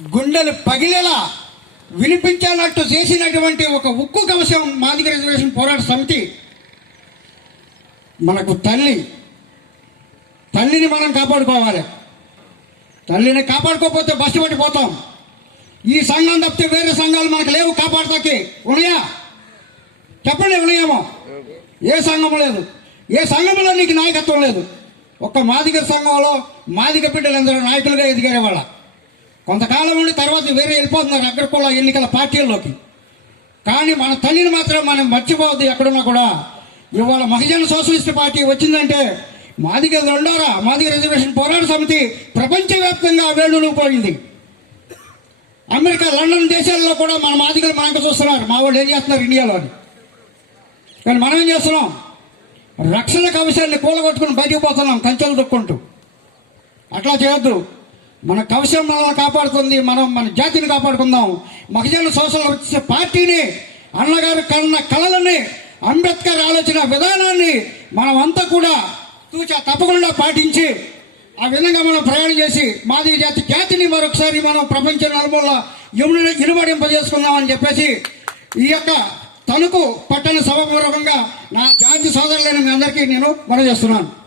గుండెలు పగిలేలా వినిపించేటట్టు చేసినటువంటి ఒక ఉక్కు కవచం మాదిగ రిజర్వేషన్ పోరాట సమితి. మనకు తల్లిని మనం కాపాడుకోవాలి. తల్లిని కాపాడుకోకపోతే బస్సు పట్టిపోతాం. ఈ సంఘం తప్పితే వేరే సంఘాలు మనకు లేవు కాపాడతాకి. ఉన్నాయా చెప్పండి? ఉన్నాయేమో? ఏ సంఘం లేదు. ఏ సంఘంలో నీకు నాయకత్వం లేదు. ఒక్క మాదిగ సంఘంలో మాదిగ బిడ్డలందరూ నాయకులుగా ఎదిగారే వాళ్ళ. కొంతకాలం ఉండి తర్వాత వేరే వెళ్ళిపోతున్నారు అగ్రకుల ఎన్నికల పార్టీల్లోకి. కానీ మన తల్లిని మాత్రం మనం మర్చిపోవద్దు ఎక్కడున్నా కూడా. ఇవాళ మహిళల సోషలిస్ట్ పార్టీ వచ్చిందంటే మాదిగ రెండోరా మాదిగ రిజర్వేషన్ పోరాట సమితి ప్రపంచవ్యాప్తంగా వేళ్ళూనుకుపోయింది. అమెరికా, లండన్ దేశాల్లో కూడా మన మాదిగలు మనకు చూస్తున్నారు. మా వాళ్ళు ఏం చేస్తున్నారు ఇండియాలో అని. కానీ మనం ఏం చేస్తున్నాం? రక్షణ కవచాన్ని కూలగొట్టుకుని బయటకు పోతున్నాం కంచెలు దొక్కుంటూ. అట్లా చేయొద్దు. మన కవచం మనల్ని కాపాడుతుంది. మనం మన జాతిని కాపాడుకుందాం. మహిళల సోషలిస్ట్ పార్టీని, అన్నగారు కన్న కళలని, అంబేద్కర్ ఆలోచన విధానాన్ని మనమంతా కూడా తప్పకుండా పాటించి ఆ విధంగా మనం ప్రయాణం చేసి మాదిగ జాతిని మరొకసారి మనం ప్రపంచ నలుమూల ఇనుమడింపజేసుకుందామని చెప్పేసి ఈ యొక్క తణుకు పట్టణ సభాపూర్వకంగా నా జాతి సోదరులైన మీ అందరికీ నేను మనం చేస్తున్నాను.